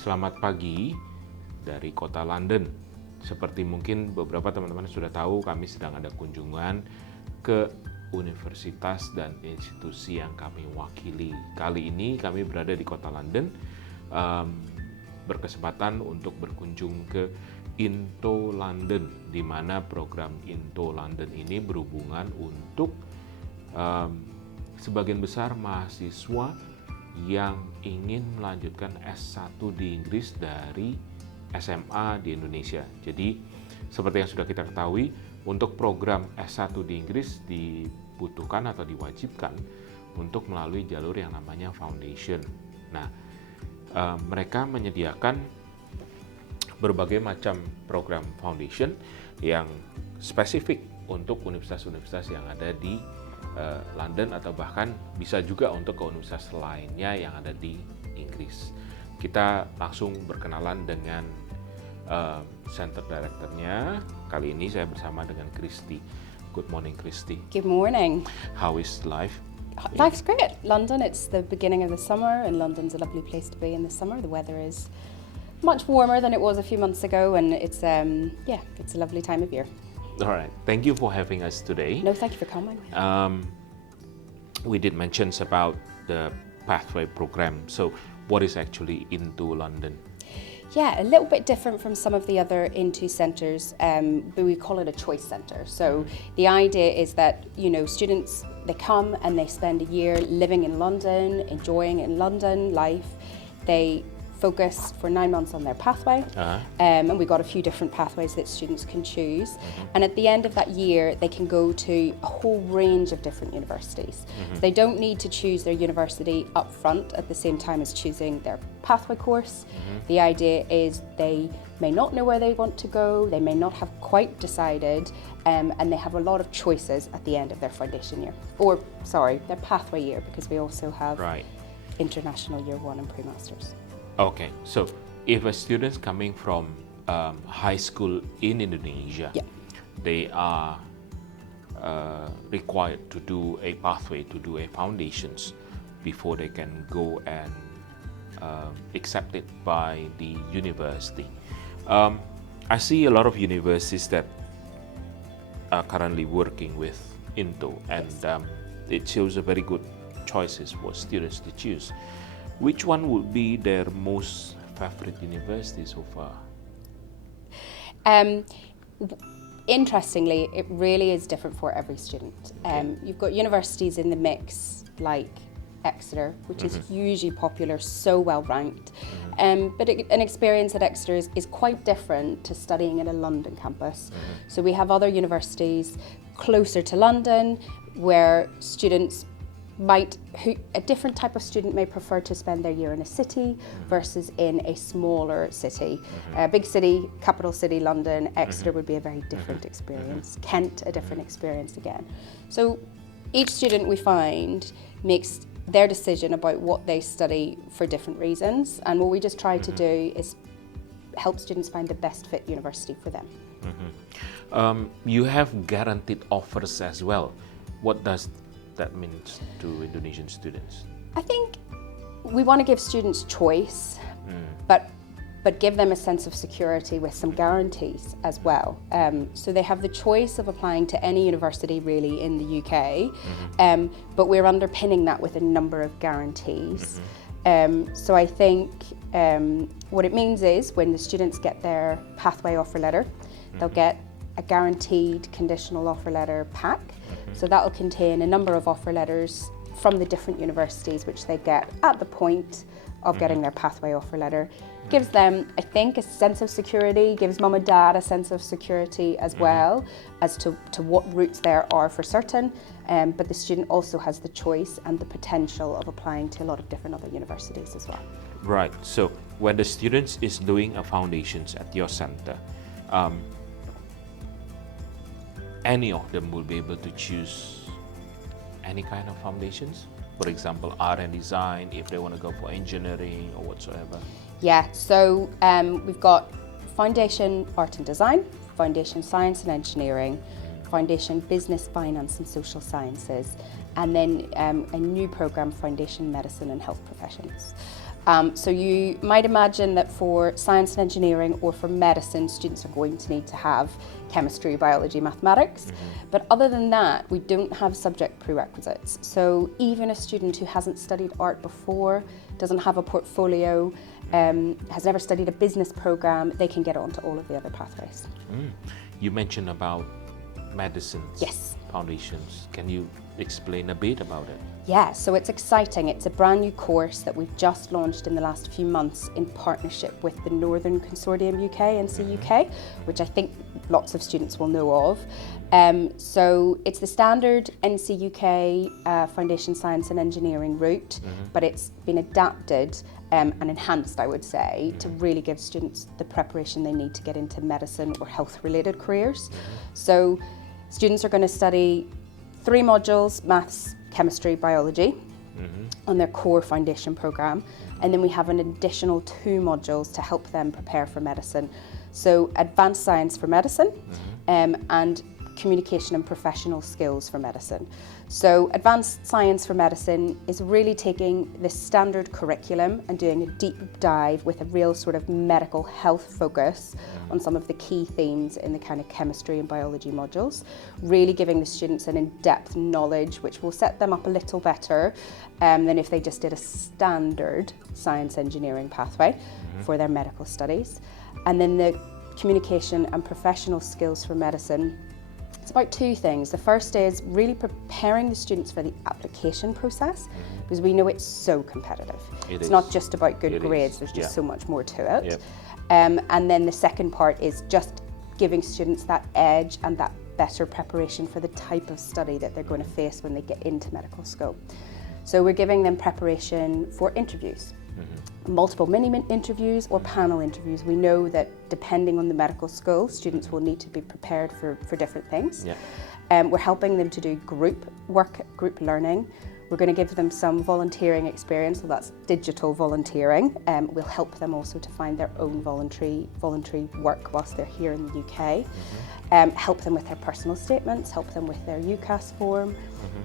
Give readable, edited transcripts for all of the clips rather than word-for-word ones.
Selamat pagi dari kota London. Seperti mungkin beberapa teman-teman sudah tahu, kami sedang ada kunjungan ke universitas dan institusi yang kami wakili. Kali ini kami berada di kota London, berkesempatan untuk berkunjung ke Into London, di mana program Into London ini berhubungan untuk sebagian besar mahasiswa yang ingin melanjutkan S1 di Inggris dari SMA di Indonesia. Jadi seperti yang sudah kita ketahui, untuk program S1 di Inggris dibutuhkan atau diwajibkan untuk melalui jalur yang namanya foundation. Nah, mereka menyediakan berbagai macam program foundation yang spesifik untuk universitas-universitas yang ada di London, atau bahkan bisa juga untuk ke universitas lainnya yang ada di Inggris. Kita langsung berkenalan dengan Center Director-nya. Kali ini saya bersama dengan Christy. Good morning, Christy. Good morning. How is life? Life's great. London, it's the beginning of the summer, and London's a lovely place to be in the summer. The weather is much warmer than it was a few months ago, and it's it's a lovely time of year. All right. Thank you for having us today. No, thank you for coming. We did mention about the pathway program. So what is actually Into London? Yeah, a little bit different from some of the other Into centres, but we call it a choice centre. So the idea is that, students, they come and they spend a year living in London, enjoying in London life. They focus for 9 months on their pathway, and we've got a few different pathways that students can choose. And at the end of that year, they can go to a whole range of different universities. So they don't need to choose their university up front at the same time as choosing their pathway course. The idea is they may not know where they want to go, they may not have quite decided, and they have a lot of choices at the end of their foundation year, their pathway year, because we also have international year 1 and pre-masters. Okay, so if a student's coming from high school in Indonesia, they are required to do a pathway, to do a foundations before they can go and accepted by the university. I see a lot of universities that are currently working with Into, and it shows a very good choices for students to choose. Which one would be their most favorite university so far? Interestingly, it really is different for every student. You've got universities in the mix, like Exeter, which is hugely popular, so well ranked. But an experience at Exeter is quite different to studying at a London campus. So we have other universities closer to London where students a different type of student may prefer to spend their year in a city versus in a smaller city. Big city, capital city, London, Exeter would be a very different experience. Kent, a different experience again. So each student, we find, makes their decision about what they study for different reasons, and what we just try to do is help students find the best fit university for them. You have guaranteed offers as well. What does that means to Indonesian students? I think we want to give students choice, but give them a sense of security with some guarantees as well. So they have the choice of applying to any university really in the UK, but we're underpinning that with a number of guarantees. So I think what it means is when the students get their pathway offer letter, they'll get a guaranteed conditional offer letter pack. So that will contain a number of offer letters from the different universities which they get at the point of getting their pathway offer letter. Gives them, I think, a sense of security, gives mum and dad a sense of security as well as to what routes there are for certain, but the student also has the choice and the potential of applying to a lot of different other universities as well. Right, so when the student is doing a foundations at your center, any of them will be able to choose any kind of foundations? For example, art and design, if they want to go for engineering or whatsoever? Yeah, so we've got Foundation Art and Design, Foundation Science and Engineering, Foundation Business, Finance and Social Sciences, and then a new program, Foundation Medicine and Health Professions. So you might imagine that for science and engineering or for medicine, students are going to need to have chemistry, biology, mathematics. But other than that, we don't have subject prerequisites. So even a student who hasn't studied art before, doesn't have a portfolio, has never studied a business program, they can get onto all of the other pathways. You mentioned about medicines. Yes. Foundations. Can you explain a bit about it? Yeah, so it's exciting. It's a brand new course that we've just launched in the last few months in partnership with the Northern Consortium UK, NC UK, which I think lots of students will know of. So it's the standard NC UK Foundation Science and Engineering route, but it's been adapted and enhanced, I would say, to really give students the preparation they need to get into medicine or health-related careers. So students are going to study 3 modules, maths, chemistry, biology, on their core foundation program. And then we have an additional 2 modules to help them prepare for medicine. So advanced science for medicine and communication and professional skills for medicine. So advanced science for medicine is really taking the standard curriculum and doing a deep dive with a real sort of medical health focus on some of the key themes in the kind of chemistry and biology modules, really giving the students an in-depth knowledge which will set them up a little better than if they just did a standard science engineering pathway for their medical studies. And then the communication and professional skills for medicine, it's about 2 things. The first is really preparing the students for the application process, because we know it's so competitive. It's not just about good grades, there's just so much more to it. And then the second part is just giving students that edge and that better preparation for the type of study that they're going to face when they get into medical school. So we're giving them preparation for interviews. Multiple mini interviews or panel interviews. We know that depending on the medical school, students will need to be prepared for different things. We're helping them to do group work, group learning. We're going to give them some volunteering experience, so that's digital volunteering. We'll help them also to find their own voluntary work whilst they're here in the UK. Help them with their personal statements, help them with their UCAS form,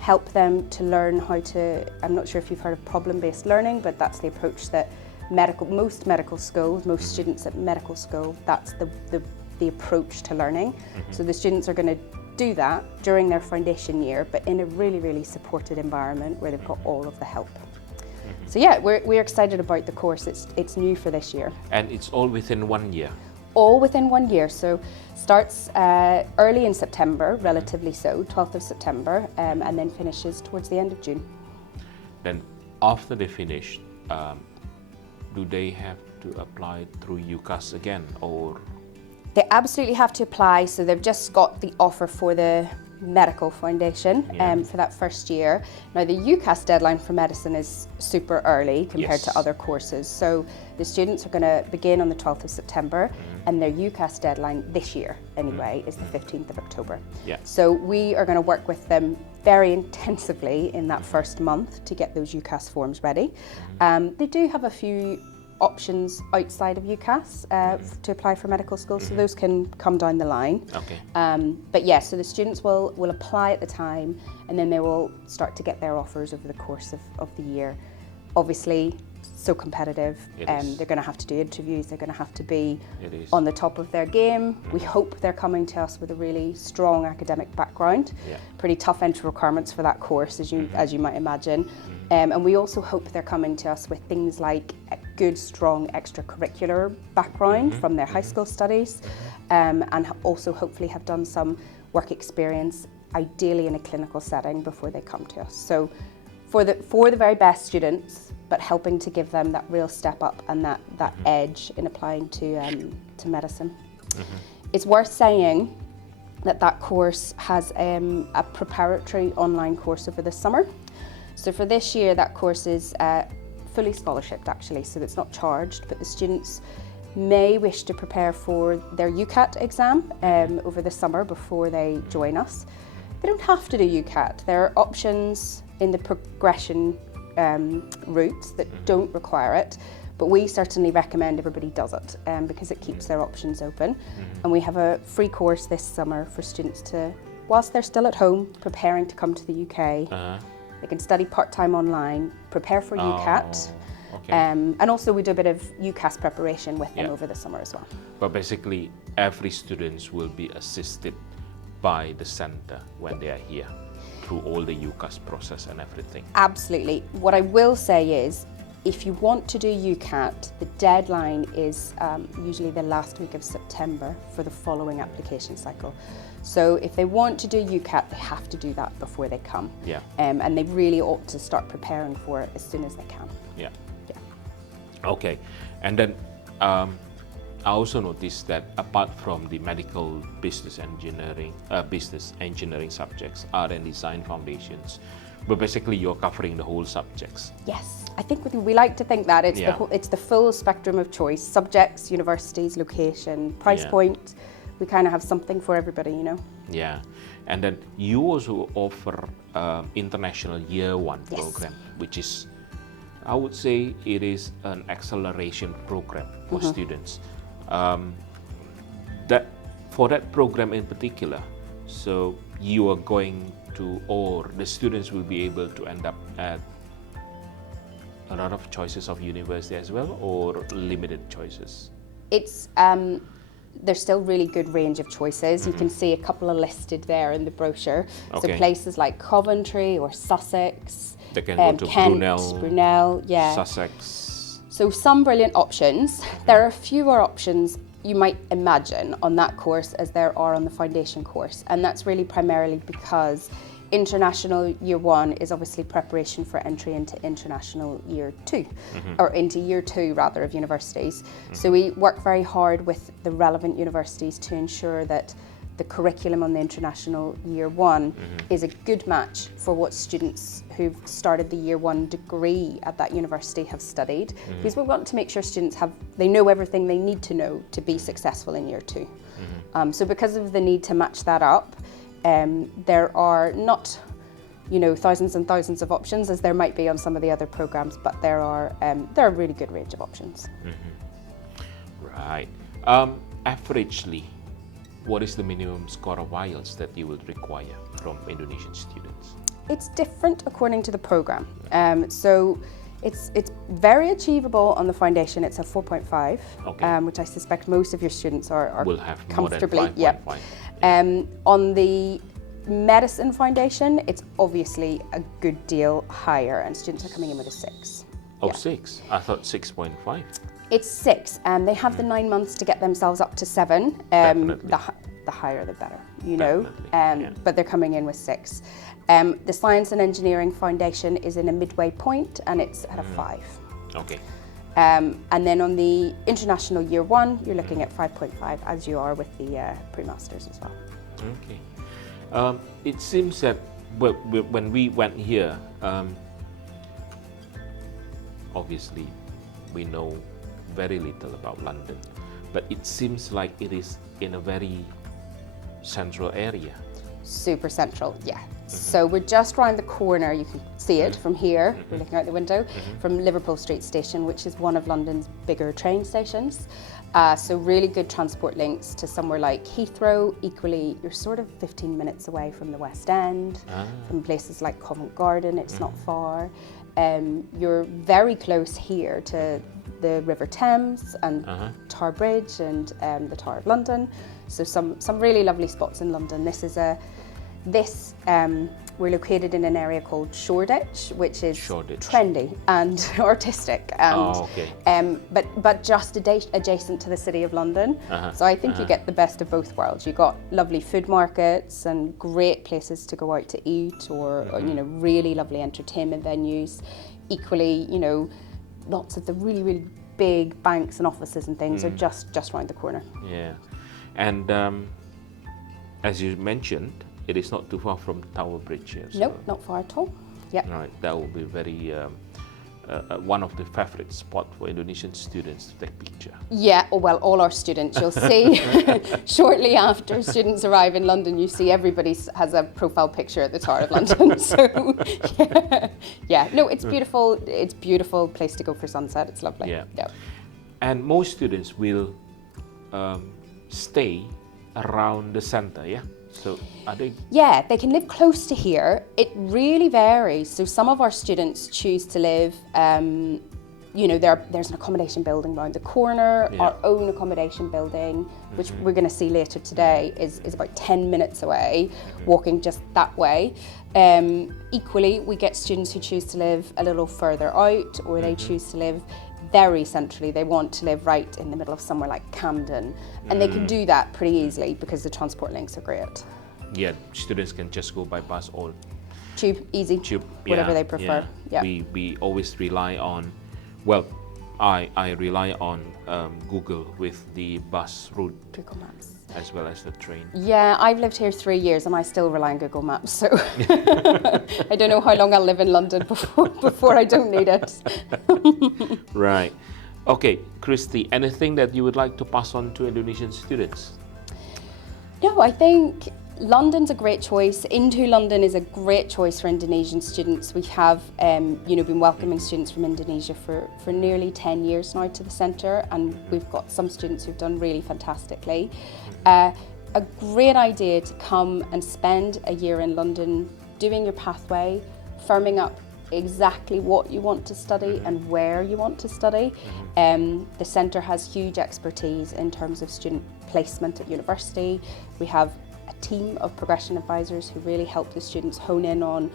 help them to learn how to, I'm not sure if you've heard of problem-based learning, but that's the approach that most medical schools, most students at medical school, that's the approach to learning. So the students are going to do that during their foundation year, but in a really, really supported environment where they've got all of the help. So yeah, we're excited about the course. It's new for this year. And it's all within 1 year? All within 1 year. So starts early in September, relatively so, 12th of September, and then finishes towards the end of June. Then after they finish, do they have to apply through UCAS again, or? They absolutely have to apply, so they've just got the offer for the medical foundation for that first year. Now the UCAS deadline for medicine is super early compared to other courses, so the students are going to begin on the 12th of September and their UCAS deadline this year anyway is the 15th of October. So we are going to work with them very intensively in that first month to get those UCAS forms ready. They do have a few options outside of UCAS to apply for medical school, so those can come down the line. But yeah, so the students will apply at the time and then they will start to get their offers over the course of the year. Obviously, so competitive, they're going to have to do interviews, they're going to have to be on the top of their game. We hope they're coming to us with a really strong academic background. Pretty tough entry requirements for that course, as you might imagine. And we also hope they're coming to us with things like a good, strong extracurricular background from their high school studies, and also hopefully have done some work experience, ideally in a clinical setting, before they come to us. So for the very best students, but helping to give them that real step up and that edge in applying to medicine. It's worth saying that course has a preparatory online course over the summer. So for this year, that course is fully scholarshiped actually, so it's not charged, but the students may wish to prepare for their UCAT exam over the summer before they join us. They don't have to do UCAT. There are options in the progression routes that don't require it, but we certainly recommend everybody does it because it keeps their options open. And we have a free course this summer for students to, whilst they're still at home preparing to come to the UK, they can study part-time online, prepare for UCAT, Okay. And also we do a bit of UCAS preparation with them Yeah. over the summer as well. But basically, every student will be assisted by the center when they are here through all the UCAS process and everything. Absolutely. What I will say is, if you want to do UCAT, the deadline is usually the last week of September for the following application cycle. So if they want to do UCAT, they have to do that before they come. Yeah. And they really ought to start preparing for it as soon as they can. Yeah. Yeah. Okay. And then I also noticed that apart from the medical business engineering subjects, art and design foundations, but basically you're covering the whole subjects. Yes, I think we like to think that Yeah. it's the full spectrum of choice: subjects, universities, location, price Yeah. point. We kind of have something for everybody, you know. Yeah. And then you also offer international year one Yes. program, which is, I would say, it is an acceleration program for students. That for that program in particular, so you are going to, or the students will be able to end up at a lot of choices of university as well, or limited choices? It's there's still really good range of choices. You can see a couple are listed there in the brochure. Okay. So places like Coventry or Sussex, They can go to Kent, Brunel, yeah. Sussex. So some brilliant options. There are fewer options you might imagine on that course as there are on the foundation course, and that's really primarily because international year one is obviously preparation for entry into international year two, or into year two rather of universities. So we work very hard with the relevant universities to ensure that the curriculum on the international year one is a good match for what students who've started the year one degree at that university have studied, because we want to make sure students they know everything they need to know to be successful in year two. So because of the need to match that up, there are not, thousands and thousands of options as there might be on some of the other programs, but there are a really good range of options. Right. Averagely, what is the minimum score of IELTS that you would require from Indonesian students? It's different according to the program. So it's very achievable on the foundation. It's a 4.5, Okay. which I suspect most of your students are Will have more than comfortably. 5.5. On the medicine foundation, it's obviously a good deal higher, and students are coming in with a 6. Oh, Yeah. 6? I thought 6.5. It's 6, and they have the 9 months to get themselves up to 7. Definitely. The higher the better, you know. Definitely, yeah. But they're coming in with 6. The Science and Engineering Foundation is in a midway point, and it's at a 5. Okay. And then on the International Year 1, you're looking at 5.5, as you are with the pre-masters as well. Okay. It seems that when we went here, obviously we know very little about London, but it seems like it is in a very central area. Super central, yeah. So we're just round the corner. You can see it from here. We're looking out the window from Liverpool Street Station, which is one of London's bigger train stations. So really good transport links to somewhere like Heathrow. Equally, you're sort of 15 minutes away from the West End, from places like Covent Garden. It's not far. You're very close here to the River Thames and Tower Bridge and the Tower of London. So some really lovely spots in London. We're located in an area called Shoreditch, which is trendy and artistic, and but just adjacent to the City of London. So I think you get the best of both worlds. You got lovely food markets and great places to go out to eat, or really lovely entertainment venues. Equally, lots of the really big banks and offices and things are just round the corner. Yeah, and as you mentioned, it is not too far from Tower Bridge here. So Nope, not far at all. Yep. right, that will be very one of the favorite spot for Indonesian students to take picture. Yeah, well, all our students, you'll see shortly after students arrive in London, you see everybody has a profile picture at the Tower of London. So, yeah. No, it's beautiful. It's a beautiful place to go for sunset. It's lovely. Yeah. And most students will stay around the center, yeah? So are they? Yeah, they can live close to here. It really varies. So some of our students choose to live there's an accommodation building around the corner. Yeah. Our own accommodation building, which we're going to see later today, is about 10 minutes away, walking just that way. Equally, we get students who choose to live a little further out, or they choose to live very centrally. They want to live right in the middle of somewhere like Camden, and they can do that pretty easily because the transport links are great. Yeah, students can just go by bus or Tube, easy, whatever they prefer. Yeah. We always rely on, well, I rely on Google with the bus route Google Maps. as well as the train. Yeah, I've lived here 3 years and I still rely on Google Maps, so I don't know how long I'll live in London before I don't need it. Right. Okay, Christy, anything that you would like to pass on to Indonesian students? No, I think London's a great choice. Into London is a great choice for Indonesian students. We have been welcoming students from Indonesia for nearly 10 years now to the centre, and we've got some students who've done really fantastically. A great idea to come and spend a year in London doing your pathway, firming up exactly what you want to study and where you want to study. The centre has huge expertise in terms of student placement at university. We have a team of progression advisors who really help the students hone in on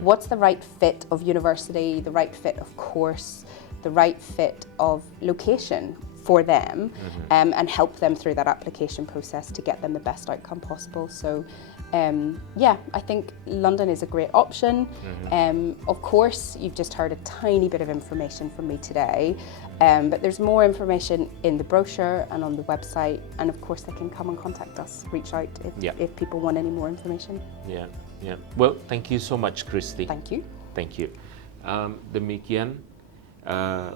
what's the right fit of university, the right fit of course, the right fit of location for them, and help them through that application process to get them the best outcome possible. So I think London is a great option. Of course, you've just heard a tiny bit of information from me today, but there's more information in the brochure and on the website, and of course they can come and contact us, reach out if people want any more information. Yeah. Well, thank you so much, Christy. Thank you. Thank you. Demikian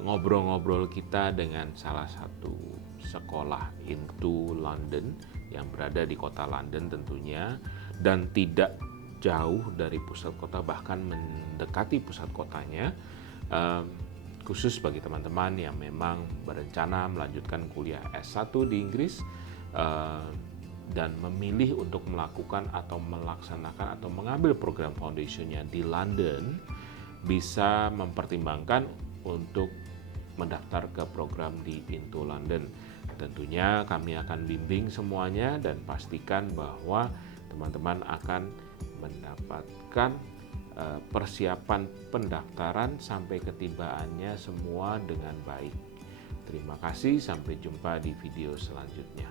ngobrol-ngobrol kita dengan salah satu sekolah into London yang berada di kota London tentunya, dan tidak jauh dari pusat kota, bahkan mendekati pusat kotanya, khusus bagi teman-teman yang memang berencana melanjutkan kuliah S1 di Inggris dan memilih untuk melakukan atau melaksanakan atau mengambil program foundationnya di London, bisa mempertimbangkan untuk mendaftar ke program di Into London. Tentunya kami akan bimbing semuanya dan pastikan bahwa teman-teman akan mendapatkan persiapan pendaftaran sampai ketibaannya semua dengan baik. Terima kasih, sampai jumpa di video selanjutnya.